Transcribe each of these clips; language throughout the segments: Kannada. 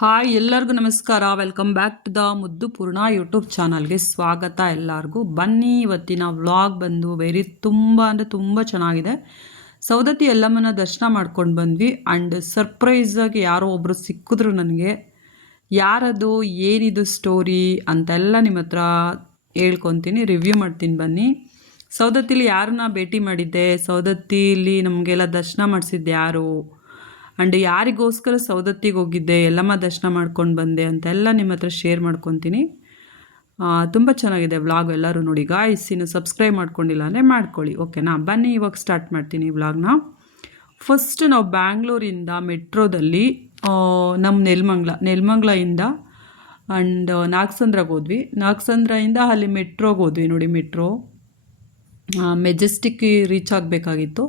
ಹಾಯ್ ಎಲ್ಲರಿಗೂ ನಮಸ್ಕಾರ. ವೆಲ್ಕಮ್ ಬ್ಯಾಕ್ ಟು ದ ಮುದ್ದು ಪೂರ್ಣ ಯೂಟ್ಯೂಬ್ ಚಾನಲ್ಗೆ ಸ್ವಾಗತ. ಎಲ್ಲರಿಗೂ ಬನ್ನಿ. ಇವತ್ತಿನ ವ್ಲಾಗ್ ಬಂದು ತುಂಬ ಅಂದರೆ ತುಂಬ ಚೆನ್ನಾಗಿದೆ. ಸೌದತ್ತಿ ಎಲ್ಲಮ್ಮನ ದರ್ಶನ ಮಾಡ್ಕೊಂಡು ಬಂದ್ವಿ. ಆ್ಯಂಡ್ ಸರ್ಪ್ರೈಸಾಗಿ ಯಾರೋ ಒಬ್ಬರು ಸಿಕ್ಕಿದ್ರು ನನಗೆ. ಯಾರದು, ಏನಿದು ಸ್ಟೋರಿ ಅಂತೆಲ್ಲ ನಿಮ್ಮ ಹತ್ರ ಹೇಳ್ಕೊತೀನಿ, ರಿವ್ಯೂ ಮಾಡ್ತೀನಿ ಬನ್ನಿ. ಸೌದತ್ತಿಲಿ ಯಾರನ್ನ ಭೇಟಿ ಮಾಡಿದ್ದೆ, ಸೌದತ್ತಿಲಿ ನಮಗೆಲ್ಲ ದರ್ಶನ ಮಾಡಿಸಿದ್ದೆ ಯಾರು, ಆ್ಯಂಡ್ ಯಾರಿಗೋಸ್ಕರ ಸೌದತ್ತಿಗೆ ಹೋಗಿದ್ದೆ, ಎಲ್ಲಮ್ಮ ದರ್ಶನ ಮಾಡ್ಕೊಂಡು ಬಂದೆ ಅಂತೆಲ್ಲ ನಿಮ್ಮ ಹತ್ರ ಶೇರ್ ಮಾಡ್ಕೊತೀನಿ. ತುಂಬ ಚೆನ್ನಾಗಿದೆ ವ್ಲಾಗ್. ಎಲ್ಲರೂ ನೋಡಿ ಗಾಯ್ಸ್. ಇನ್ನು ಸಬ್ಸ್ಕ್ರೈಬ್ ಮಾಡ್ಕೊಂಡಿಲ್ಲ ಅಂದರೆ ಮಾಡ್ಕೊಳ್ಳಿ, ಓಕೆನಾ? ಬನ್ನಿ ಇವಾಗ ಸ್ಟಾರ್ಟ್ ಮಾಡ್ತೀನಿ ವ್ಲಾಗ್ನ. ಫಸ್ಟ್ ನಾವು ಬ್ಯಾಂಗ್ಳೂರಿಂದ ಮೆಟ್ರೋದಲ್ಲಿ ನಮ್ಮ ನೆಲಮಂಗ್ಲದಿಂದ ಆ್ಯಂಡ್ ನಾಗಸಂದ್ರಗೆ ಹೋದ್ವಿ. ನಾಗಸಂದ್ರದಿಂದ ಅಲ್ಲಿ ಮೆಟ್ರೋಗೆ ಹೋದ್ವಿ. ನೋಡಿ ಮೆಟ್ರೋ ಮೆಜೆಸ್ಟಿಕ್ ರೀಚ್ ಆಗಬೇಕಾಗಿತ್ತು.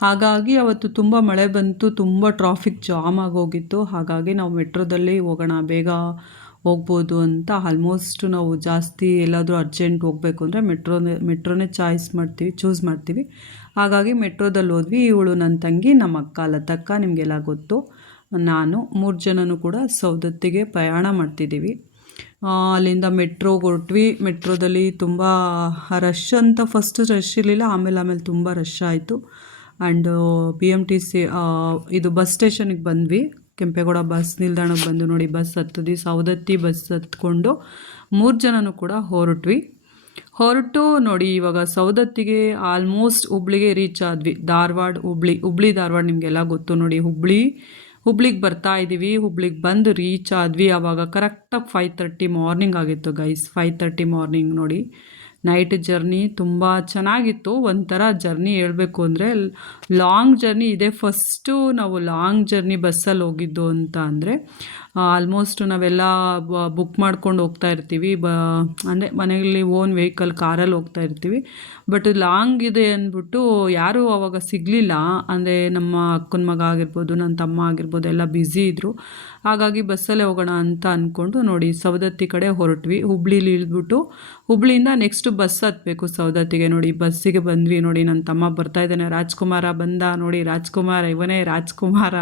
ಹಾಗಾಗಿ ಅವತ್ತು ತುಂಬ ಮಳೆ ಬಂತು, ತುಂಬ ಟ್ರಾಫಿಕ್ ಜಾಮ್ ಆಗೋಗಿತ್ತು. ಹಾಗಾಗಿ ನಾವು ಮೆಟ್ರೋದಲ್ಲಿ ಹೋಗೋಣ, ಬೇಗ ಹೋಗ್ಬೋದು ಅಂತ ಆಲ್ಮೋಸ್ಟ್ ನಾವು ಜಾಸ್ತಿ ಎಲ್ಲಾದರೂ ಅರ್ಜೆಂಟ್ ಹೋಗಬೇಕು ಅಂದರೆ ಮೆಟ್ರೋನೇ ಚೂಸ್ ಮಾಡ್ತೀವಿ. ಹಾಗಾಗಿ ಮೆಟ್ರೋದಲ್ಲಿ ಹೋದ್ವಿ. ಇವಳು ನನ್ನ ತಂಗಿ, ನಮ್ಮ ಅಕ್ಕ ಲತಕ್ಕ, ನಿಮಗೆಲ್ಲ ಗೊತ್ತು. ನಾನು 3 ಜನನೂ ಕೂಡ ಸೌದತ್ತಿಗೆ ಪ್ರಯಾಣ ಮಾಡ್ತಿದ್ದೀವಿ. ಅಲ್ಲಿಂದ ಮೆಟ್ರೋಗೆ ಹೊರಟ್ವಿ. ಮೆಟ್ರೋದಲ್ಲಿ ತುಂಬ ರಶ್ ಅಂತ ಫಸ್ಟ್ ರಶ್ ಇರಲಿಲ್ಲ, ಆಮೇಲೆ ತುಂಬ ರಶ್ ಆಯಿತು. ಆ್ಯಂಡ್ BMTC ಇದು ಬಸ್ ಸ್ಟೇಷನಿಗೆ ಬಂದ್ವಿ. ಕೆಂಪೇಗೌಡ ಬಸ್ ನಿಲ್ದಾಣಕ್ಕೆ ಬಂದು ನೋಡಿ ಬಸ್ ಹತ್ತಿದ್ವಿ. ಸೌದತ್ತಿ ಬಸ್ ಹತ್ಕೊಂಡು 3 ಜನನೂ ಕೂಡ ಹೊರಟು ನೋಡಿ ಇವಾಗ ಸೌದತ್ತಿಗೆ ಆಲ್ಮೋಸ್ಟ್ ಹುಬ್ಳಿಗೆ ರೀಚ್ ಆದ್ವಿ. ಹುಬ್ಳಿ ಧಾರವಾಡ ನಿಮಗೆಲ್ಲ ಗೊತ್ತು ನೋಡಿ. ಹುಬ್ಳಿಗೆ ಬರ್ತಾ ಇದ್ದೀವಿ. ಹುಬ್ಳಿಗೆ ಬಂದು ರೀಚ್ ಆದ್ವಿ. ಆವಾಗ ಕರೆಕ್ಟಾಗಿ 5:30 ಮಾರ್ನಿಂಗ್ ಆಗಿತ್ತು ಗೈಸ್. 5:30 ಮಾರ್ನಿಂಗ್ ನೋಡಿ. ನೈಟ್ ಜರ್ನಿ ತುಂಬ ಚೆನ್ನಾಗಿತ್ತು. ಒಂಥರ ಜರ್ನಿ ಹೇಳಬೇಕು ಅಂದರೆ ಲಾಂಗ್ ಜರ್ನಿ ಇದೆ. ಫಸ್ಟು ನಾವು ಲಾಂಗ್ ಜರ್ನಿ ಬಸ್ಸಲ್ಲಿ ಹೋಗಿದ್ದು ಅಂತ ಅಂದರೆ ಆಲ್ಮೋಸ್ಟ್ ನಾವೆಲ್ಲ ಬುಕ್ ಮಾಡ್ಕೊಂಡು ಹೋಗ್ತಾ ಇರ್ತೀವಿ. ಅಂದರೆ ಮನೆಯಲ್ಲಿ ಓನ್ ವೆಹಿಕಲ್ ಕಾರಲ್ಲಿ ಹೋಗ್ತಾ ಇರ್ತೀವಿ. ಬಟ್ ಲಾಂಗ್ ಇದೆ ಅಂದ್ಬಿಟ್ಟು ಯಾರೂ ಆವಾಗ ಸಿಗಲಿಲ್ಲ. ಅಂದರೆ ನಮ್ಮ ಅಕ್ಕನ ಮಗ ಆಗಿರ್ಬೋದು, ನನ್ನ ತಮ್ಮ ಆಗಿರ್ಬೋದು, ಎಲ್ಲ ಬ್ಯುಸಿ ಇದ್ದರು. ಹಾಗಾಗಿ ಬಸ್ಸಲ್ಲೇ ಹೋಗೋಣ ಅಂತ ಅಂದ್ಕೊಂಡು ನೋಡಿ ಸೌದತ್ತಿ ಕಡೆ ಹೊರಟ್ವಿ. ಹುಬ್ಳಿಲಿ ಇಳಿದ್ಬಿಟ್ಟು ಹುಬ್ಳಿಯಿಂದ ನೆಕ್ಸ್ಟ್ ಬಸ್ ಹತ್ತಬೇಕು ಸೌದತ್ತಿಗೆ. ನೋಡಿ ಬಸ್ಸಿಗೆ ಬಂದ್ವಿ. ನೋಡಿ ನನ್ನ ತಮ್ಮ ಬರ್ತಾ ಇದ್ದಾನೆ, ರಾಜ್ಕುಮಾರ ಬಂದ ನೋಡಿ, ಇವನೇ ರಾಜ್ಕುಮಾರ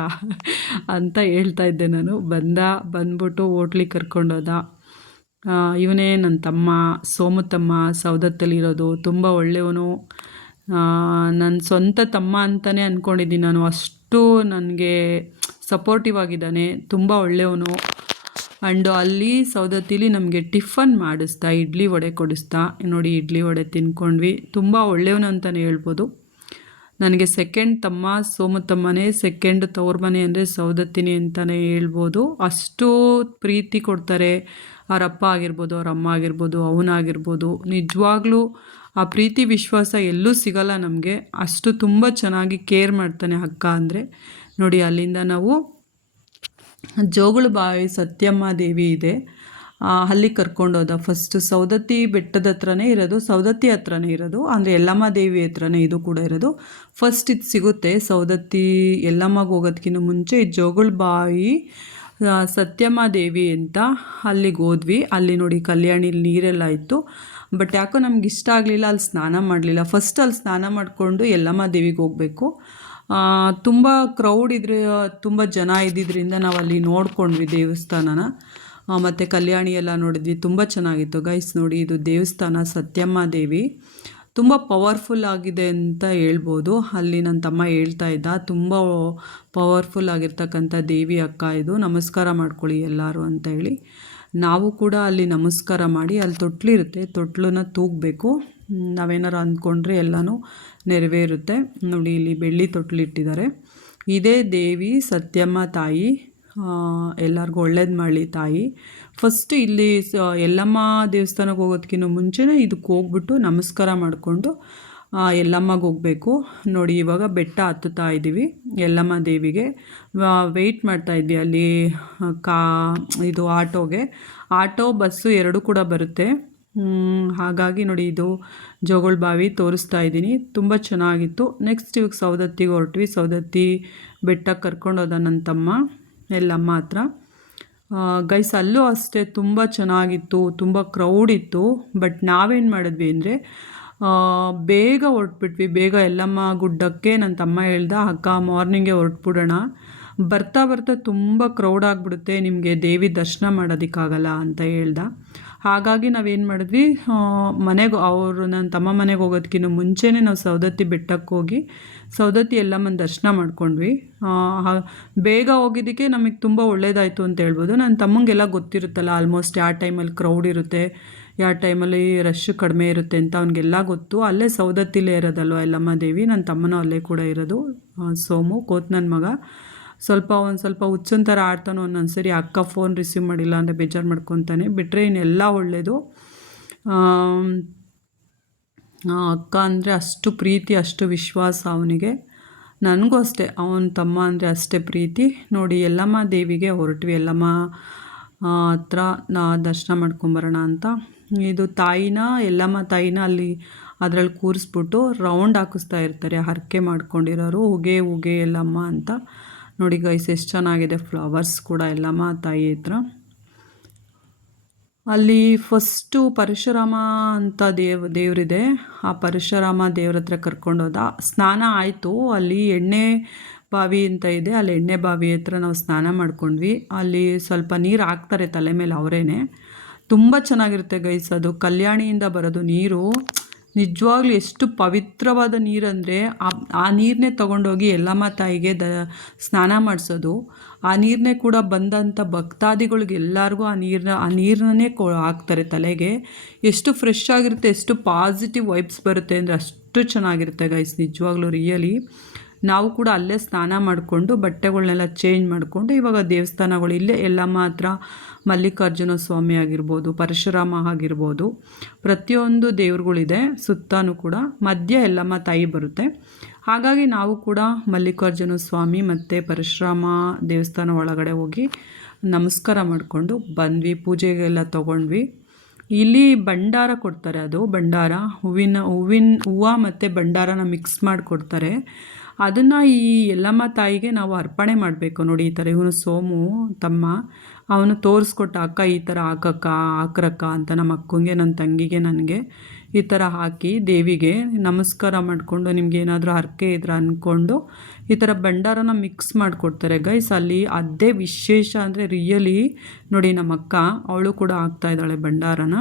ಅಂತ ಹೇಳ್ತಾ ಇದ್ದೆ ನಾನು. ಬಂದ್ಬಿಟ್ಟು ಹೋಟ್ಲಿಗೆ ಕರ್ಕೊಂಡೋದ. ಇವನೇ ನನ್ನ ತಮ್ಮ ಸೋಮುತಮ್ಮ, ಸೌದತ್ತಲ್ಲಿರೋದು. ತುಂಬ ಒಳ್ಳೆಯವನು. ನನ್ನ ಸ್ವಂತ ತಮ್ಮ ಅಂತಲೇ ಅಂದ್ಕೊಂಡಿದ್ದೀನಿ ನಾನು. ಅಷ್ಟು ನನಗೆ ಸಪೋರ್ಟಿವ್ ಆಗಿದ್ದಾನೆ, ತುಂಬ ಒಳ್ಳೆಯವನು. ಆ್ಯಂಡ್ ಅಲ್ಲಿ ಸೌದತ್ತಿಲಿ ನಮಗೆ ಟಿಫನ್ ಮಾಡಿಸ್ತಾ, ಇಡ್ಲಿ ವಡೆ ಕೊಡಿಸ್ತಾ. ನೋಡಿ ಇಡ್ಲಿ ವಡೆ ತಿನ್ಕೊಂಡ್ವಿ. ತುಂಬ ಒಳ್ಳೆಯವನು ಅಂತಲೇ ಹೇಳ್ಬೋದು. ನನಗೆ ಸೆಕೆಂಡ್ ತಮ್ಮ ಸೋಮುತಮ್ಮನೇ, ಸೆಕೆಂಡ್ ತವ್ರ ಮನೆ ಅಂದರೆ ಸೌದತ್ತಿನಿ ಅಂತಲೇ ಹೇಳ್ಬೋದು. ಅಷ್ಟು ಪ್ರೀತಿ ಕೊಡ್ತಾರೆ. ಅವರಪ್ಪ ಆಗಿರ್ಬೋದು, ಅವ್ರ ಅಮ್ಮ ಆಗಿರ್ಬೋದು, ಅವನಾಗಿರ್ಬೋದು. ನಿಜವಾಗ್ಲೂ ಆ ಪ್ರೀತಿ ವಿಶ್ವಾಸ ಎಲ್ಲೂ ಸಿಗಲ್ಲ ನಮಗೆ. ಅಷ್ಟು ತುಂಬ ಚೆನ್ನಾಗಿ ಕೇರ್ ಮಾಡ್ತಾನೆ ಅಕ್ಕ ಅಂದರೆ. ನೋಡಿ ಅಲ್ಲಿಂದ ನಾವು ಜೋಗುಳಬಾವಿ ಸತ್ಯಮ್ಮ ದೇವಿ ಇದೆ, ಅಲ್ಲಿ ಕರ್ಕೊಂಡೋದ. ಫಸ್ಟ್ ಸೌದತ್ತಿ ಬೆಟ್ಟದ ಹತ್ರನೇ ಇರೋದು, ಸೌದತ್ತಿ ಹತ್ರನೇ ಇರೋದು, ಅಂದರೆ ಯಲ್ಲಮ್ಮ ದೇವಿ ಹತ್ರನೇ ಇದು ಕೂಡ ಇರೋದು. ಫಸ್ಟ್ ಇದು ಸಿಗುತ್ತೆ ಸೌದತ್ತಿ ಯಲ್ಲಮ್ಮಗೆ ಹೋಗೋದಕ್ಕಿಂತ ಮುಂಚೆ. ಜೋಗುಳಬಾವಿ ಸತ್ಯಮ್ಮ ದೇವಿ ಅಂತ ಅಲ್ಲಿಗೆ ಹೋದ್ವಿ. ಅಲ್ಲಿ ನೋಡಿ ಕಲ್ಯಾಣಿಲಿ ನೀರೆಲ್ಲ ಇತ್ತು. ಬಟ್ ಯಾಕೋ ನಮ್ಗೆ ಇಷ್ಟ ಆಗಲಿಲ್ಲ, ಅಲ್ಲಿ ಸ್ನಾನ ಮಾಡಲಿಲ್ಲ. ಫಸ್ಟ್ ಅಲ್ಲಿ ಸ್ನಾನ ಮಾಡಿಕೊಂಡು ಯಲ್ಲಮ್ಮ ದೇವಿಗೆ ಹೋಗಬೇಕು. ತುಂಬ ಕ್ರೌಡ್ ಇದ್ರೆ, ತುಂಬ ಜನ ಇದ್ದಿದ್ದರಿಂದ ನಾವು ಅಲ್ಲಿ ನೋಡ್ಕೊಂಡ್ವಿ ದೇವಸ್ಥಾನನ. ಮತ್ತು ಕಲ್ಯಾಣಿ ಎಲ್ಲ ನೋಡಿದ್ವಿ. ತುಂಬ ಚೆನ್ನಾಗಿತ್ತು ಗೈಸ್. ನೋಡಿ ಇದು ದೇವಸ್ಥಾನ ಸತ್ಯಮ್ಮ ದೇವಿ, ತುಂಬ ಪವರ್ಫುಲ್ ಆಗಿದೆ ಅಂತ ಹೇಳ್ಬೋದು. ಅಲ್ಲಿ ನನ್ನ ತಮ್ಮ ಹೇಳ್ತಾ ಇದ್ದ, ತುಂಬ ಪವರ್ಫುಲ್ ಆಗಿರ್ತಕ್ಕಂಥ ದೇವಿ ಅಕ್ಕ ಇದು, ನಮಸ್ಕಾರ ಮಾಡ್ಕೊಳ್ಳಿ ಎಲ್ಲರೂ ಅಂತ ಹೇಳಿ. ನಾವು ಕೂಡ ಅಲ್ಲಿ ನಮಸ್ಕಾರ ಮಾಡಿ, ಅಲ್ಲಿ ತೊಟ್ಲಿರುತ್ತೆ, ತೊಟ್ಲನ್ನ ತೂಗಬೇಕು. ನಾವೇನಾರು ಅಂದ್ಕೊಂಡ್ರೆ ಎಲ್ಲನೂ ನೆರವೇರುತ್ತೆ. ನೋಡಿ ಇಲ್ಲಿ ಬೆಳ್ಳಿ ತೊಟ್ಲಿಟ್ಟಿದ್ದಾರೆ. ಇದೇ ದೇವಿ ಸತ್ಯಮ್ಮ ತಾಯಿ. ಎಲ್ಲರಿಗೂ ಒಳ್ಳೇದು ಮಾಡಲಿ ತಾಯಿ. ಫಸ್ಟು ಇಲ್ಲಿ ಯಲ್ಲಮ್ಮ ದೇವಸ್ಥಾನಕ್ಕೆ ಹೋಗೋದಕ್ಕಿಂತ ಮುಂಚೆನೇ ಇದಕ್ಕೆ ಹೋಗ್ಬಿಟ್ಟು ನಮಸ್ಕಾರ ಮಾಡಿಕೊಂಡು ಯಲ್ಲಮ್ಮಗೆ ಹೋಗಬೇಕು. ನೋಡಿ ಇವಾಗ ಬೆಟ್ಟ ಹತ್ತುತ್ತಾ ಇದ್ದೀವಿ ಯಲ್ಲಮ್ಮ ದೇವಿಗೆ. ವೆಯ್ಟ್ ಮಾಡ್ತಾಯಿದ್ವಿ ಅಲ್ಲಿ ಇದು ಆಟೋ ಬಸ್ಸು ಎರಡೂ ಕೂಡ ಬರುತ್ತೆ. ಹಾಗಾಗಿ ನೋಡಿ ಇದು ಜೋಗುಳಬಾವಿ ತೋರಿಸ್ತಾ ಇದ್ದೀನಿ. ತುಂಬ ಚೆನ್ನಾಗಿತ್ತು. ನೆಕ್ಸ್ಟ್ ಇವಾಗ ಸೌದತ್ತಿಗೆ ಹೊರಟ್ವಿ. ಸೌದತ್ತಿ ಬೆಟ್ಟಕ್ಕೆ ಕರ್ಕೊಂಡೋದ ನನ್ನ ತಮ್ಮ ಯಲ್ಲಮ್ಮ ಹತ್ರ. ಗೈಸ್ ಅಲ್ಲೂ ಅಷ್ಟೇ ತುಂಬ ಚೆನ್ನಾಗಿತ್ತು, ತುಂಬ ಕ್ರೌಡ್ ಇತ್ತು. ಬಟ್ ನಾವೇನು ಮಾಡಿದ್ವಿ ಅಂದರೆ ಬೇಗ ಹೊರಟ್ಬಿಟ್ವಿ. ಬೇಗ ಯಲ್ಲಮ್ಮ ಗುಡ್ಡಕ್ಕೆ ನನ್ನ ತಮ್ಮ ಹೇಳ್ದ, ಅಕ್ಕ ಮಾರ್ನಿಂಗೇ ಹೊರಟ್ಬಿಡೋಣ, ಬರ್ತಾ ಬರ್ತಾ ತುಂಬ ಕ್ರೌಡ್ ಆಗಿಬಿಡುತ್ತೆ, ನಿಮಗೆ ದೇವಿ ದರ್ಶನ ಮಾಡೋದಕ್ಕಾಗಲ್ಲ ಅಂತ ಹೇಳ್ದ. ಹಾಗಾಗಿ ನಾವೇನು ಮಾಡಿದ್ವಿ, ಮನೆಗೆ ನನ್ನ ತಮ್ಮ ಮನೆಗೆ ಹೋಗೋದಕ್ಕಿಂತ ಮುಂಚೆನೇ ನಾವು ಸವದತ್ತಿ ಬೆಟ್ಟಕ್ಕೆ ಹೋಗಿ ಸವದತ್ತಿ ಎಲ್ಲಮ್ಮನ ದರ್ಶನ ಮಾಡ್ಕೊಂಡ್ವಿ. ಬೇಗ ಹೋಗಿದ್ದಕ್ಕೆ ನಮಗೆ ತುಂಬ ಒಳ್ಳೇದಾಯಿತು ಅಂತ ಹೇಳ್ಬೋದು. ನನ್ನ ತಮ್ಮಂಗೆಲ್ಲ ಗೊತ್ತಿರುತ್ತಲ್ಲ ಆಲ್ಮೋಸ್ಟ್ ಯಾವ ಟೈಮಲ್ಲಿ ಕ್ರೌಡ್ ಇರುತ್ತೆ, ಯಾವ ಟೈಮಲ್ಲಿ ರಶ್ ಕಡಿಮೆ ಇರುತ್ತೆ ಅಂತ ಅವನಿಗೆಲ್ಲ ಗೊತ್ತು. ಅಲ್ಲೇ ಸವದತ್ತಿಲೇ ಇರೋದಲ್ವ ಎಲ್ಲಮ್ಮ ದೇವಿ. ನನ್ನ ತಮ್ಮನೂ ಅಲ್ಲೇ ಕೂಡ ಇರೋದು. ಸೋಮು ಕೋತ್ ನನ್ನ ಮಗ ಒಂದು ಸ್ವಲ್ಪ ಹುಚ್ಚನ ಥರ ಆಡ್ತಾನೋ ಒಂದೊಂದ್ಸರಿ. ಅಕ್ಕ ಫೋನ್ ರಿಸೀವ್ ಮಾಡಿಲ್ಲ ಅಂದರೆ ಬೇಜಾರು ಮಾಡ್ಕೊತಾನೆ. ಬಿಟ್ಟರೆ ಇನ್ನೆಲ್ಲ ಒಳ್ಳೆಯದು. ಅಕ್ಕ ಅಂದರೆ ಅಷ್ಟು ಪ್ರೀತಿ, ಅಷ್ಟು ವಿಶ್ವಾಸ ಅವನಿಗೆ. ನನಗೂ ಅಷ್ಟೇ, ಅವನ ತಮ್ಮ ಅಂದರೆ ಅಷ್ಟೇ ಪ್ರೀತಿ. ನೋಡಿ ಎಲ್ಲಮ್ಮ ದೇವಿಗೆ ಹೊರಟ್ವಿ. ಎಲ್ಲಮ್ಮ ಹತ್ರ ದರ್ಶನ ಮಾಡ್ಕೊಂಬರೋಣ ಅಂತ. ಇದು ತಾಯಿನ, ಎಲ್ಲಮ್ಮ ತಾಯಿನ ಅಲ್ಲಿ ಅದರಲ್ಲಿ ಕೂರಿಸ್ಬಿಟ್ಟು ರೌಂಡ್ ಹಾಕಿಸ್ತಾ ಇರ್ತಾರೆ ಹರಕೆ ಮಾಡ್ಕೊಂಡಿರೋರು. ಉಗೆ ಎಲ್ಲಮ್ಮ ಅಂತ. ನೋಡಿ ಗೈಸ್ ಎಷ್ಟು ಚೆನ್ನಾಗಿದೆ ಫ್ಲವರ್ಸ್ ಕೂಡ ಎಲ್ಲಮ್ಮ ತಾಯಿ ಹತ್ರ. ಅಲ್ಲಿ ಫಸ್ಟು ಪರಶುರಾಮ ಅಂತ ದೇವರಿದೆ. ಆ ಪರಶುರಾಮ ದೇವ್ರ ಹತ್ರ ಕರ್ಕೊಂಡೋದ. ಸ್ನಾನ ಆಯಿತು. ಅಲ್ಲಿ ಎಣ್ಣೆ ಬಾವಿ ಅಂತ ಇದೆ, ಅಲ್ಲಿ ಎಣ್ಣೆ ಬಾವಿ ಹತ್ರ ನಾವು ಸ್ನಾನ ಮಾಡ್ಕೊಂಡ್ವಿ. ಅಲ್ಲಿ ಸ್ವಲ್ಪ ನೀರು ಹಾಕ್ತಾರೆ ತಲೆ ಮೇಲೆ ಅವರೇನೆ. ತುಂಬ ಚೆನ್ನಾಗಿರುತ್ತೆ ಗೈಸ್. ಅದು ಕಲ್ಯಾಣಿಯಿಂದ ಬರೋದು ನೀರು. ನಿಜವಾಗ್ಲೂ ಎಷ್ಟು ಪವಿತ್ರವಾದ ನೀರಂದರೆ ಆ ನೀರನ್ನೇ ತೊಗೊಂಡೋಗಿ ಎಲ್ಲಮ್ಮ ತಾಯಿಗೆ ಸ್ನಾನ ಮಾಡಿಸೋದು. ಆ ನೀರನ್ನೇ ಕೂಡ ಬಂದಂಥ ಭಕ್ತಾದಿಗಳಿಗೆ ಎಲ್ಲರಿಗೂ ಆ ನೀರನ್ನೇ ಹಾಕ್ತಾರೆ ತಲೆಗೆ. ಎಷ್ಟು ಫ್ರೆಶ್ ಆಗಿರುತ್ತೆ, ಎಷ್ಟು ಪಾಸಿಟಿವ್ ವೈಬ್ಸ್ ಬರುತ್ತೆ ಅಂದರೆ ಅಷ್ಟು ಚೆನ್ನಾಗಿರುತ್ತೆ ಗೈಸ್, ನಿಜವಾಗ್ಲೂ ರಿಯಲಿ. ನಾವು ಕೂಡ ಅಲ್ಲೇ ಸ್ನಾನ ಮಾಡಿಕೊಂಡು ಬಟ್ಟೆಗಳನ್ನೆಲ್ಲ ಚೇಂಜ್ ಮಾಡಿಕೊಂಡು ಇವಾಗ ದೇವಸ್ಥಾನಗಳು ಇಲ್ಲೇ ಎಲ್ಲಮ್ಮ ಹತ್ರ ಮಲ್ಲಿಕಾರ್ಜುನ ಸ್ವಾಮಿ ಆಗಿರ್ಬೋದು, ಪರಶುರಾಮ ಆಗಿರ್ಬೋದು, ಪ್ರತಿಯೊಂದು ದೇವ್ರುಗಳಿದೆ ಸುತ್ತಾನು ಕೂಡ. ಮಧ್ಯ ಎಲ್ಲಮ್ಮ ತಾಯಿ ಬರುತ್ತೆ. ಹಾಗಾಗಿ ನಾವು ಕೂಡ ಮಲ್ಲಿಕಾರ್ಜುನ ಸ್ವಾಮಿ ಮತ್ತು ಪರಶುರಾಮ ದೇವಸ್ಥಾನ ಒಳಗಡೆ ಹೋಗಿ ನಮಸ್ಕಾರ ಮಾಡಿಕೊಂಡು ಬಂದ್ವಿ. ಪೂಜೆಗೆಲ್ಲ ತೊಗೊಂಡ್ವಿ. ಇಲ್ಲಿ ಭಂಡಾರ ಕೊಡ್ತಾರೆ. ಅದು ಭಂಡಾರ ಹೂವು ಮತ್ತು ಭಂಡಾರನ ಮಿಕ್ಸ್ ಮಾಡಿಕೊಡ್ತಾರೆ. ಅದನ್ನು ಈ ಎಲ್ಲಮ್ಮ ತಾಯಿಗೆ ನಾವು ಅರ್ಪಣೆ ಮಾಡಬೇಕು. ನೋಡಿ ಈ ಥರ ಇವನು ಸೋಮು ತಮ್ಮ, ಅವನು ತೋರಿಸ್ಕೊಟ್ಟ, ಅಕ್ಕ ಈ ಥರ ಹಾಕ್ರಕ್ಕ ಅಂತ ನಮ್ಮ ಅಕ್ಕಂಗೆ, ನನ್ನ ತಂಗಿಗೆ, ನನಗೆ ಈ ಥರ ಹಾಕಿ ದೇವಿಗೆ ನಮಸ್ಕಾರ ಮಾಡಿಕೊಂಡು ನಿಮ್ಗೆ ಏನಾದರೂ ಹರಕೆ ಇದ್ರೆ ಅಂದ್ಕೊಂಡು ಈ ಥರ ಭಂಡಾರನ ಮಿಕ್ಸ್ ಮಾಡಿಕೊಡ್ತಾರೆ ಗೈಸ್. ಅಲ್ಲಿ ಅದೇ ವಿಶೇಷ ಅಂದರೆ ರಿಯಲಿ. ನೋಡಿ ನಮ್ಮ ಅಕ್ಕ, ಅವಳು ಕೂಡ ಹಾಕ್ತಾಯಿದ್ದಾಳೆ ಭಂಡಾರನ,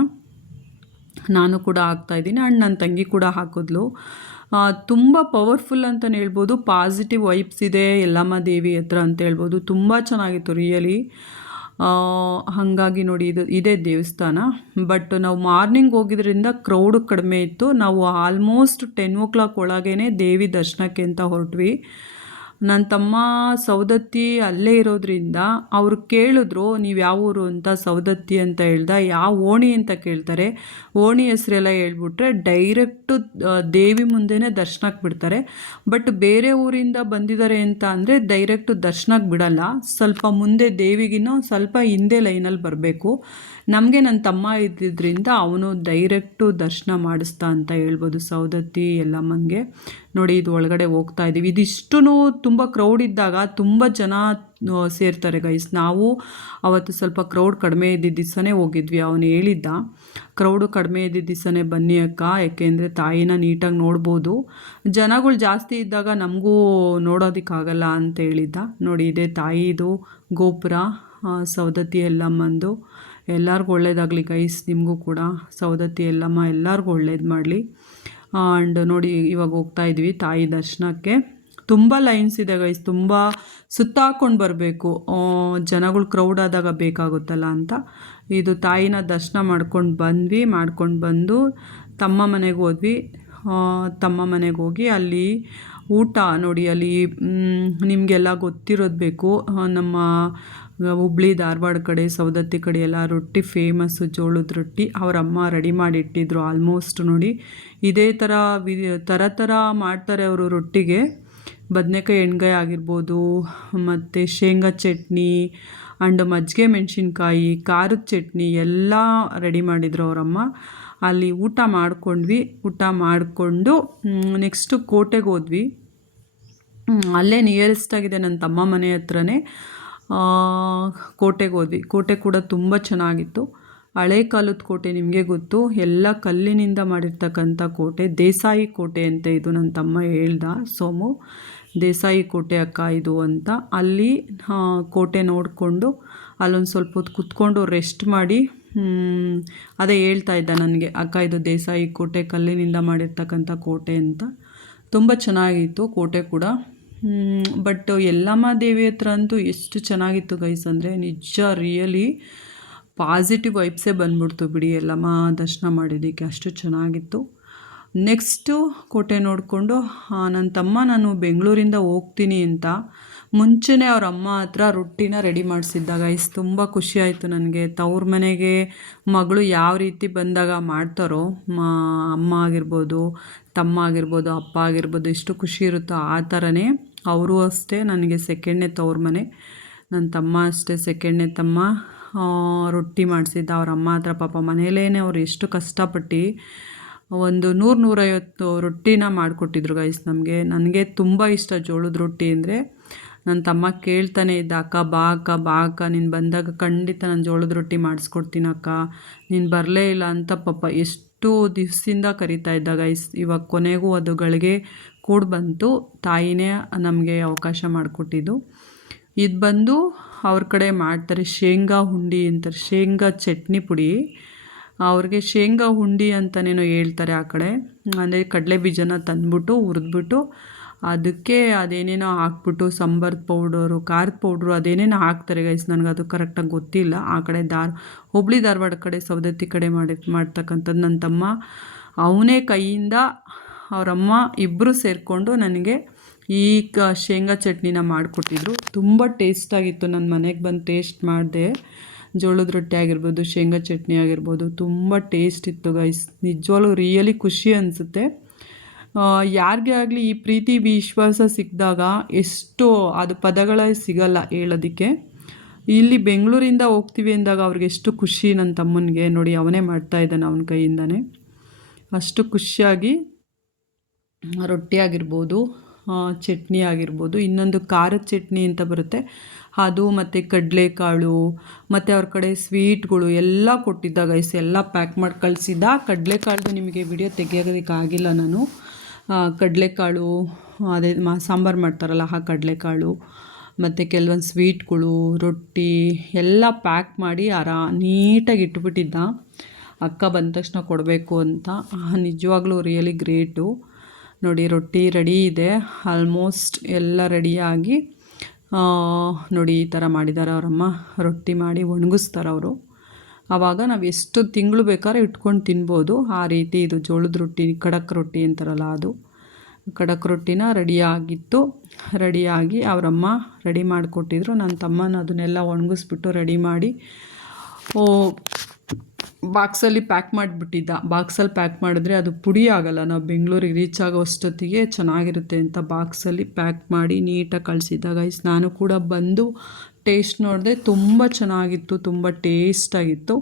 ನಾನು ಕೂಡ ಹಾಕ್ತಾಯಿದ್ದೀನಿ, ಆ್ಯಂಡ್ ನನ್ನ ತಂಗಿ ಕೂಡ ಹಾಕಿದ್ಲು. ತುಂಬ ಪವರ್ಫುಲ್ ಅಂತಲೇ ಹೇಳ್ಬೋದು. ಪಾಸಿಟಿವ್ ವೈಬ್ಸ್ ಇದೆ ಎಲ್ಲಮ್ಮ ದೇವಿ ಹತ್ರ ಅಂತ ಹೇಳ್ಬೋದು. ತುಂಬ ಚೆನ್ನಾಗಿತ್ತು ರಿಯಲಿ. ಹಾಗಾಗಿ ನೋಡಿ ಇದೇ ದೇವಸ್ಥಾನ. ಬಟ್ ನಾವು ಮಾರ್ನಿಂಗ್ ಹೋಗಿದ್ರಿಂದ ಕ್ರೌಡ್ ಕಡಿಮೆ ಇತ್ತು. ನಾವು ಆಲ್ಮೋಸ್ಟ್ 10 o'clock ಒಳಗೇ ದೇವಿ ದರ್ಶನಕ್ಕೆ ಅಂತ ಹೊರಟ್ವಿ. ನನ್ನ ತಮ್ಮ ಸವದತ್ತಿ ಅಲ್ಲೇ ಇರೋದ್ರಿಂದ ಅವರು ಕೇಳಿದ್ರು, ನೀವು ಯಾವ ಊರು ಅಂತ. ಸವದತ್ತಿ ಅಂತ ಹೇಳ್ದ. ಯಾವ ಓಣಿ ಅಂತ ಕೇಳ್ತಾರೆ. ಓಣಿ ಹೆಸರೆಲ್ಲ ಹೇಳ್ಬಿಟ್ರೆ ಡೈರೆಕ್ಟು ದೇವಿ ಮುಂದೆನೇ ದರ್ಶನಕ್ಕೆ ಬಿಡ್ತಾರೆ. ಬಟ್ ಬೇರೆ ಊರಿಂದ ಬಂದಿದ್ದಾರೆ ಅಂತ ಅಂದರೆ ಡೈರೆಕ್ಟು ದರ್ಶನಕ್ಕೆ ಬಿಡಲ್ಲ. ಸ್ವಲ್ಪ ಮುಂದೆ ದೇವಿಗಿನ್ನೂ ಸ್ವಲ್ಪ ಹಿಂದೆ ಲೈನಲ್ಲಿ ಬರಬೇಕು. ನಮಗೆ ನನ್ನ ತಮ್ಮ ಇದ್ದಿದ್ದರಿಂದ ಅವನು ಡೈರೆಕ್ಟು ದರ್ಶನ ಮಾಡಿಸ್ತಾ ಅಂತ ಹೇಳ್ಬೋದು ಸವದತ್ತಿ ಎಲ್ಲಮ್ಮನಿಗೆ. ನೋಡಿ ಇದು ಒಳಗಡೆ ಹೋಗ್ತಾ ಇದ್ದೀವಿ. ಇದಿಷ್ಟೂ ತುಂಬ ಕ್ರೌಡ್ ಇದ್ದಾಗ ತುಂಬ ಜನ ಸೇರ್ತಾರೆ ಗೈಸ್. ನಾವು ಅವತ್ತು ಸ್ವಲ್ಪ ಕ್ರೌಡ್ ಕಡಿಮೆ ಇದ್ದಿದ್ದ ದಿವಸನೇ ಹೋಗಿದ್ವಿ. ಅವನು ಹೇಳಿದ್ದ ಕ್ರೌಡು ಕಡಿಮೆ ಇದ್ದಿದ್ದ ದಿವಸನೇ ಬನ್ನಿ ಅಕ್ಕ, ಯಾಕೆಂದರೆ ತಾಯಿನ ನೀಟಾಗಿ ನೋಡ್ಬೋದು. ಜನಗಳು ಜಾಸ್ತಿ ಇದ್ದಾಗ ನಮಗೂ ನೋಡೋದಕ್ಕಾಗಲ್ಲ ಅಂತ ಹೇಳಿದ್ದ. ನೋಡಿ ಇದೇ ತಾಯಿದು ಗೋಪುರ, ಸವದತ್ತಿ ಎಲ್ಲಮ್ಮಂದು. ಎಲ್ಲರಿಗೂ ಒಳ್ಳೇದಾಗಲಿ ಗೈಸ್, ನಿಮಗೂ ಕೂಡ ಸವದತ್ತಿ ಎಲ್ಲಮ್ಮ ಎಲ್ಲರಿಗೂ ಒಳ್ಳೇದು ಮಾಡಲಿ. ಆ್ಯಂಡ್ ನೋಡಿ ಇವಾಗ ಹೋಗ್ತಾ ಇದ್ವಿ ತಾಯಿ ದರ್ಶನಕ್ಕೆ. ತುಂಬ ಲೈನ್ಸ್ ಇದೆ ಗೈಸ್, ತುಂಬ ಸುತ್ತಾಕೊಂಡು ಬರಬೇಕು. ಜನಗಳು ಕ್ರೌಡ್ ಆದಾಗ ಬೇಕಾಗುತ್ತಲ್ಲ ಅಂತ. ಇದು ತಾಯಿನ ದರ್ಶನ ಮಾಡ್ಕೊಂಡು ಬಂದು ತಮ್ಮ ಮನೆಗೆ ಹೋದ್ವಿ. ತಮ್ಮ ಮನೆಗೆ ಹೋಗಿ ಅಲ್ಲಿ ಊಟ ನೋಡಿ, ಅಲ್ಲಿ ನಿಮಗೆಲ್ಲ ಗೊತ್ತಿರೋದು ಬೇಕು. ನಮ್ಮ ಹುಬ್ಳಿ ಧಾರವಾಡ ಕಡೆ ಸವದತ್ತಿ ಕಡೆ ಎಲ್ಲ ರೊಟ್ಟಿ ಫೇಮಸ್ಸು, ಜೋಳದ ರೊಟ್ಟಿ. ಅವರಮ್ಮ ರೆಡಿ ಮಾಡಿ ಇಟ್ಟಿದ್ರು ಆಲ್ಮೋಸ್ಟ್. ನೋಡಿ ಇದೇ ಥರ ಮಾಡ್ತಾರೆ ಅವರು ರೊಟ್ಟಿಗೆ. ಬದನೆಕಾಯಿ ಎಣ್ಗಾಯಿ ಆಗಿರ್ಬೋದು, ಮತ್ತು ಶೇಂಗಾ ಚಟ್ನಿ ಆ್ಯಂಡ್ ಮಜ್ಜಿಗೆ ಮೆಣಸಿನ್ಕಾಯಿ, ಖಾರದ ಚಟ್ನಿ ಎಲ್ಲ ರೆಡಿ ಮಾಡಿದರು ಅವರಮ್ಮ. ಅಲ್ಲಿ ಊಟ ಮಾಡ್ಕೊಂಡ್ವಿ. ಊಟ ಮಾಡಿಕೊಂಡು ನೆಕ್ಸ್ಟು ಕೋಟೆಗೆ ಹೋದ್ವಿ. ಅಲ್ಲೇ ನಿಯರೆಸ್ಟ್ ಆಗಿದೆ ನನ್ನ ತಮ್ಮ ಮನೆ ಹತ್ರನೇ ಕೋಟೆಗೆ ಹೋದ್ವಿ. ಕೋಟೆ ಕೂಡ ತುಂಬ ಚೆನ್ನಾಗಿತ್ತು. ಹಳೆ ಕಾಲದ ಕೋಟೆ, ನಿಮಗೆ ಗೊತ್ತು, ಎಲ್ಲ ಕಲ್ಲಿನಿಂದ ಮಾಡಿರ್ತಕ್ಕಂಥ ಕೋಟೆ. ದೇಸಾಯಿ ಕೋಟೆ ಅಂತ ಇದು ನನ್ನ ತಮ್ಮ ಹೇಳ್ದ ಸೋಮು. ದೇಸಾಯಿ ಕೋಟೆ ಅಕ್ಕ ಇದು ಅಂತ. ಅಲ್ಲಿ ಕೋಟೆ ನೋಡಿಕೊಂಡು ಅಲ್ಲೊಂದು ಸ್ವಲ್ಪ ಹೊತ್ತು ಕುತ್ಕೊಂಡು ರೆಸ್ಟ್ ಮಾಡಿ ಅದೇ ಹೇಳ್ತಾ ಇದ್ದ ನನಗೆ, ಅಕ್ಕ ಇದು ದೇಸಾಯಿ ಕೋಟೆ, ಕಲ್ಲಿನಿಂದ ಮಾಡಿರ್ತಕ್ಕಂಥ ಕೋಟೆ ಅಂತ. ತುಂಬ ಚೆನ್ನಾಗಿತ್ತು ಕೋಟೆ ಕೂಡ. ಬಟ್ ಯಲ್ಲಮ್ಮ ದೇವಿ ಹತ್ರ ಅಂತೂ ಎಷ್ಟು ಚೆನ್ನಾಗಿತ್ತು ಗೈಸ್ ಅಂದರೆ ನಿಜ ರಿಯಲಿ ಪಾಸಿಟಿವ್ ವೈಬ್ಸೇ ಬಂದ್ಬಿಡ್ತು ಬಿಡಿ ಯಲ್ಲಮ್ಮ ದರ್ಶನ ಮಾಡಿದ್ದಕ್ಕೆ, ಅಷ್ಟು ಚೆನ್ನಾಗಿತ್ತು. ನೆಕ್ಸ್ಟು ಕೋಟೆ ನೋಡಿಕೊಂಡು ನನ್ನ ತಮ್ಮ ನಾನು ಬೆಂಗಳೂರಿಂದ ಹೋಗ್ತೀನಿ ಅಂತ ಮುಂಚೆನೇ ಅವ್ರ ಅಮ್ಮ ಹತ್ರ ರೊಟ್ಟಿನ ರೆಡಿ ಮಾಡಿಸಿದ್ದ ಗೈಸ್. ತುಂಬ ಖುಷಿ ಆಯಿತು ನನಗೆ. ತವ್ರ ಮನೆಗೆ ಮಗಳು ಯಾವ ರೀತಿ ಬಂದಾಗ ಮಾಡ್ತಾರೋ, ಅಮ್ಮ ಆಗಿರ್ಬೋದು, ತಮ್ಮ ಆಗಿರ್ಬೋದು, ಅಪ್ಪ ಆಗಿರ್ಬೋದು, ಎಷ್ಟು ಖುಷಿ ಇರುತ್ತೋ ಆ ಥರನೇ ಅವರು ಅಷ್ಟೇ ನನಗೆ ಸೆಕೆಂಡ್ನೇ ತವ್ರ ಮನೆ. ನನ್ನ ತಮ್ಮ ಅಷ್ಟೇ ಸೆಕೆಂಡ್ನೇ ತಮ್ಮ. ರೊಟ್ಟಿ ಮಾಡಿಸಿದ್ದ ಅವ್ರ ಅಮ್ಮ ಹತ್ರ. ಪಾಪ ಮನೇಲೇ ಅವ್ರು ಎಷ್ಟು ಕಷ್ಟಪಟ್ಟು ಒಂದು 100-150 ರೊಟ್ಟಿನ ಮಾಡಿಕೊಟ್ಟಿದ್ರು ಗೈಸ್ ನಮಗೆ. ನನಗೆ ತುಂಬ ಇಷ್ಟ ಜೋಳದ ರೊಟ್ಟಿ ಅಂದರೆ. ನನ್ನ ತಮ್ಮ ಕೇಳ್ತಾನೆ ಇದ್ದ, ಅಕ್ಕ ಬಾ ಅಕ್ಕ ಬಾ ಅಕ್ಕ, ನೀನು ಬಂದಾಗ ಖಂಡಿತ ನಾನು ಜೋಳದ ರೊಟ್ಟಿ ಮಾಡಿಸ್ಕೊಡ್ತೀನಿ ಅಕ್ಕ, ನೀನು ಬರಲೇ ಇಲ್ಲ ಅಂತ ಪಾಪ ಎಷ್ಟು ದಿವಸದಿಂದ ಕರಿತಾ ಇದ್ದ ಗೈಸ್. ಇವಾಗ ಕೊನೆಗೂ ಅದು ಗಳಿಗೆ ಕೂಡ ಬಂತು. ತಾಯಿನೇ ನಮಗೆ ಅವಕಾಶ ಮಾಡಿಕೊಟ್ಟಿದ್ದು. ಇದು ಬಂದು ಅವ್ರ ಕಡೆ ಮಾಡ್ತಾರೆ ಶೇಂಗಾ ಹುಂಡಿ ಅಂತಾರೆ, ಶೇಂಗಾ ಚಟ್ನಿ ಪುಡಿ. ಅವ್ರಿಗೆ ಶೇಂಗಾ ಹುಂಡಿ ಅಂತನೇನೋ ಹೇಳ್ತಾರೆ ಆ ಕಡೆ. ಅಂದರೆ ಕಡಲೆ ಬೀಜನ ತಂದ್ಬಿಟ್ಟು ಹುರಿದ್ಬಿಟ್ಟು ಅದಕ್ಕೆ ಅದೇನೇನೋ ಹಾಕ್ಬಿಟ್ಟು ಸಾಂಬಾರು ಪೌಡರು, ಖಾರದ ಪೌಡ್ರು ಅದೇನೇನೋ ಹಾಕ್ತಾರೆ ಗೈಸ್. ನನಗದು ಕರೆಕ್ಟಾಗಿ ಗೊತ್ತಿಲ್ಲ. ಆ ಕಡೆ ಹುಬ್ಳಿ ಧಾರವಾಡ ಕಡೆ ಸವದತ್ತಿ ಕಡೆ ಮಾಡ್ತಕ್ಕಂಥದ್ದು. ನನ್ನ ತಮ್ಮ ಅವನೇ ಕೈಯಿಂದ ಅವರಮ್ಮ ಇಬ್ಬರು ಸೇರಿಕೊಂಡು ನನಗೆ ಈ ಶೇಂಗಾ ಚಟ್ನಿನ ಮಾಡಿಕೊಟ್ಟಿದ್ರು. ತುಂಬ ಟೇಸ್ಟಾಗಿತ್ತು. ನನ್ನ ಮನೆಗೆ ಬಂದು ಟೇಸ್ಟ್ ಮಾಡಿದೆ. ಜೋಳದ ರೊಟ್ಟಿ ಆಗಿರ್ಬೋದು, ಶೇಂಗಾ ಚಟ್ನಿ ಆಗಿರ್ಬೋದು, ತುಂಬ ಟೇಸ್ಟ್ ಇತ್ತು ಗೈಸ್. ನಿಜವಾಗ್ಲೂ ರಿಯಲಿ ಖುಷಿ ಅನಿಸುತ್ತೆ. ಯಾರಿಗೇ ಆಗಲಿ ಈ ಪ್ರೀತಿ ವಿಶ್ವಾಸ ಸಿಕ್ಕಿದಾಗ ಎಷ್ಟು ಅದು ಪದಗಳೇ ಸಿಗಲ್ಲ ಹೇಳೋದಕ್ಕೆ. ಇಲ್ಲಿ ಬೆಂಗಳೂರಿಂದ ಹೋಗ್ತೀವಿ ಅಂದಾಗ ಅವ್ರಿಗೆ ಎಷ್ಟು ಖುಷಿ. ನನ್ನ ತಮ್ಮನಿಗೆ ನೋಡಿ ಅವನೇ ಮಾಡ್ತಾಯಿದ್ದಾನೆ ಅವನ ಕೈಯಿಂದನೇ. ಅಷ್ಟು ಖುಷಿಯಾಗಿ ರೊಟ್ಟಿ ಆಗಿರ್ಬೋದು, ಚಟ್ನಿ ಆಗಿರ್ಬೋದು, ಇನ್ನೊಂದು ಖಾರದ ಚಟ್ನಿ ಅಂತ ಬರುತ್ತೆ ಅದು, ಮತ್ತು ಕಡಲೆಕಾಳು, ಮತ್ತು ಅವ್ರ ಕಡೆ ಸ್ವೀಟ್ಗಳು ಎಲ್ಲ ಕೊಟ್ಟಿದ್ದ ಗೈಸ್. ಎಲ್ಲ ಪ್ಯಾಕ್ ಮಾಡಿ ಕಳಿಸಿದ್ದ. ಕಡಲೆಕಾಳ್ದು ನಿಮಗೆ ವಿಡಿಯೋ ತೆಗಿಯೋದಕ್ಕಾಗಿಲ್ಲ ನಾನು. ಕಡಲೆಕಾಳು ಅದೇ ಸಾಂಬಾರು ಮಾಡ್ತಾರಲ್ಲ ಆ ಕಡಲೆಕಾಳು, ಮತ್ತು ಕೆಲವೊಂದು ಸ್ವೀಟ್ಗಳು, ರೊಟ್ಟಿ ಎಲ್ಲ ಪ್ಯಾಕ್ ಮಾಡಿ ನೀಟಾಗಿ ಇಟ್ಬಿಟ್ಟಿದ್ದ. ಅಕ್ಕ ಬಂದ ತಕ್ಷಣ ಕೊಡಬೇಕು ಅಂತ. ನಿಜವಾಗ್ಲೂ ರಿಯಲಿ ಗ್ರೇಟು. ನೋಡಿ ರೊಟ್ಟಿ ರೆಡಿ ಇದೆ, ಆಲ್ಮೋಸ್ಟ್ ಎಲ್ಲ ರೆಡಿಯಾಗಿ. ನೋಡಿ ಈ ಥರ ಮಾಡಿದ್ದಾರೆ ಅವರಮ್ಮ. ರೊಟ್ಟಿ ಮಾಡಿ ಒಣಗಿಸ್ತಾರೆ ಅವರು. ಆವಾಗ ನಾವು ಎಷ್ಟು ತಿಂಗಳು ಬೇಕಾದ್ರೆ ಇಟ್ಕೊಂಡು ತಿನ್ಬೋದು ಆ ರೀತಿ. ಇದು ಜೋಳದ ರೊಟ್ಟಿ, ಖಡಕ್ ರೊಟ್ಟಿ ಅಂತಾರಲ್ಲ ಅದು. ಖಡಕ್ ರೊಟ್ಟಿನ ರೆಡಿಯಾಗಿತ್ತು. ರೆಡಿಯಾಗಿ ಅವರಮ್ಮ ರೆಡಿ ಮಾಡಿಕೊಟ್ಟಿದ್ರು. ನನ್ನ ತಮ್ಮನ ಅದನ್ನೆಲ್ಲ ಒಣಗಿಸ್ಬಿಟ್ಟು ರೆಡಿ ಮಾಡಿ ಬಾಕ್ಸಲ್ಲಿ ಪ್ಯಾಕ್ ಮಾಡಿಬಿಟ್ಟಿದ್ದ. ಬಾಕ್ಸಲ್ಲಿ ಪ್ಯಾಕ್ ಮಾಡಿದ್ರೆ ಅದು ಪುಡಿ ಆಗೋಲ್ಲ. ನಾವು ಬೆಂಗಳೂರಿಗೆ ರೀಚ್ ಆಗೋ ಅಷ್ಟೊತ್ತಿಗೆ ಚೆನ್ನಾಗಿರುತ್ತೆ ಅಂತ ಬಾಕ್ಸಲ್ಲಿ ಪ್ಯಾಕ್ ಮಾಡಿ ನೀಟಾಗಿ ಕಳಿಸಿದ್ದ ಗೈಸ್. ನಾನು ಕೂಡ ಬಂದು ಟೇಸ್ಟ್ ನೋಡಿದೆ. ತುಂಬ ಚೆನ್ನಾಗಿತ್ತು, ತುಂಬ ಟೇಸ್ಟಾಗಿತ್ತು.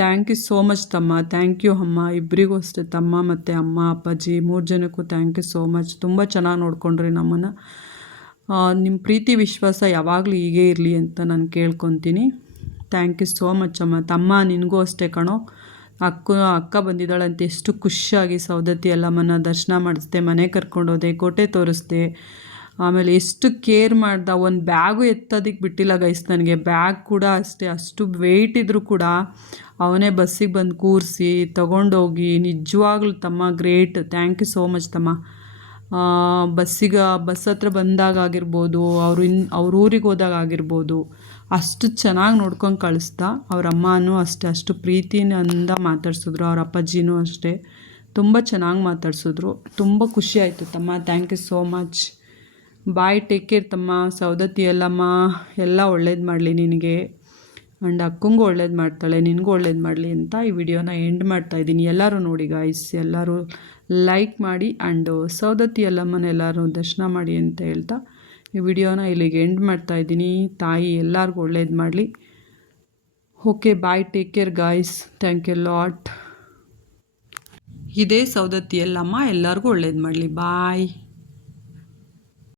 ಥ್ಯಾಂಕ್ ಯು ಸೋ ಮಚ್ ತಮ್ಮ, ಥ್ಯಾಂಕ್ ಯು ಅಮ್ಮ. ಇಬ್ಬರಿಗೂ ಅಷ್ಟೇ, ತಮ್ಮ ಮತ್ತು ಅಮ್ಮ, ಅಪ್ಪಾಜಿ 3 ಜನಕ್ಕೂ ಥ್ಯಾಂಕ್ ಯು ಸೋ ಮಚ್. ತುಂಬ ಚೆನ್ನಾಗಿ ನೋಡ್ಕೊಂಡ್ರಿ ನಮ್ಮನ್ನು. ನಿಮ್ಮ ಪ್ರೀತಿ ವಿಶ್ವಾಸ ಯಾವಾಗಲೂ ಹೀಗೇ ಇರಲಿ ಅಂತ ನಾನು ಕೇಳ್ಕೊತೀನಿ. ಥ್ಯಾಂಕ್ ಯು ಸೋ ಮಚ್ ಅಮ್ಮ. ತಮ್ಮ ನಿನಗೂ ಅಷ್ಟೇ ಕಣೋ. ಅಕ್ಕ ಬಂದಿದ್ದಾಳಂತ ಎಷ್ಟು ಖುಷಿಯಾಗಿ ಸವದತ್ತಿ ಯಲ್ಲಮ್ಮನ ದರ್ಶನ ಮಾಡಿಸ್ದೆ, ಮನೆ ಕರ್ಕೊಂಡೋದೆ, ಕೋಟೆ ತೋರಿಸ್ದೆ. ಆಮೇಲೆ ಎಷ್ಟು ಕೇರ್ ಮಾಡ್ದ. ಒಂದು ಬ್ಯಾಗು ಎತ್ತೋದಕ್ಕೆ ಬಿಟ್ಟಿಲ್ಲ ಗೈಸ್ ನನಗೆ. ಬ್ಯಾಗ್ ಕೂಡ ಅಷ್ಟೇ, ಅಷ್ಟು ವೆಯ್ಟ್ ಇದ್ದರೂ ಕೂಡ ಅವನೇ ಬಸ್ಸಿಗೆ ಬಂದು ಕೂರಿಸಿ ತೊಗೊಂಡೋಗಿ. ನಿಜವಾಗ್ಲೂ ತಮ್ಮ great. Thank you so much ತಮ್ಮ. ಬಸ್ ಹತ್ರ ಬಂದಾಗ ಆಗಿರ್ಬೋದು, ಅವ್ರ ಊರಿಗೆ ಹೋದಾಗ ಆಗಿರ್ಬೋದು, ಅಷ್ಟು ಚೆನ್ನಾಗಿ ನೋಡ್ಕೊಂಡು ಕಳಿಸ್ದ. ಅವ್ರ ಅಮ್ಮನೂ ಅಷ್ಟೇ ಅಷ್ಟು ಪ್ರೀತಿಯಿಂದ ಮಾತಾಡ್ಸಿದ್ರು. ಅವ್ರ ಅಪ್ಪಾಜಿನೂ ಅಷ್ಟೇ ತುಂಬ ಚೆನ್ನಾಗಿ ಮಾತಾಡ್ಸಿದ್ರು. ತುಂಬ ಖುಷಿ ಆಯಿತು ತಮ್ಮ. Thank you so much. Bye, take care ತಮ್ಮ. ಸವದತ್ತಿ ಯಲ್ಲಮ್ಮ ಎಲ್ಲ ಒಳ್ಳೇದು ಮಾಡಲಿ ನಿನಗೆ, ಆ್ಯಂಡ್ ಅಕ್ಕಂಗೂ ಒಳ್ಳೇದು ಮಾಡ್ತಾಳೆ, ನಿನಗೂ ಒಳ್ಳೇದು ಮಾಡಲಿ ಅಂತ ಈ ವಿಡಿಯೋನ ಎಂಡ್ ಮಾಡ್ತಾಯಿದ್ದೀನಿ. ಎಲ್ಲರೂ ನೋಡಿ ಗಾಯ್ಸ್, ಎಲ್ಲರೂ ಲೈಕ್ ಮಾಡಿ ಆ್ಯಂಡ್ ಸವದತ್ತಿ ಯಲ್ಲಮ್ಮನ ಎಲ್ಲರೂ ದರ್ಶನ ಮಾಡಿ ಅಂತ ಹೇಳ್ತಾ ಈ ವಿಡಿಯೋನ ಇಲ್ಲಿಗೆ ಎಂಡ್ ಮಾಡ್ತಾಯಿದ್ದೀನಿ. ತಾಯಿ ಎಲ್ಲರಿಗೂ ಒಳ್ಳೇದು ಮಾಡಲಿ. Okay bye, take care guys. Thank you lot. ಇದೇ ಸವದತ್ತಿ ಯಲ್ಲಮ್ಮ ಎಲ್ಲರಿಗೂ ಒಳ್ಳೇದು ಮಾಡಲಿ. ಬಾಯ್.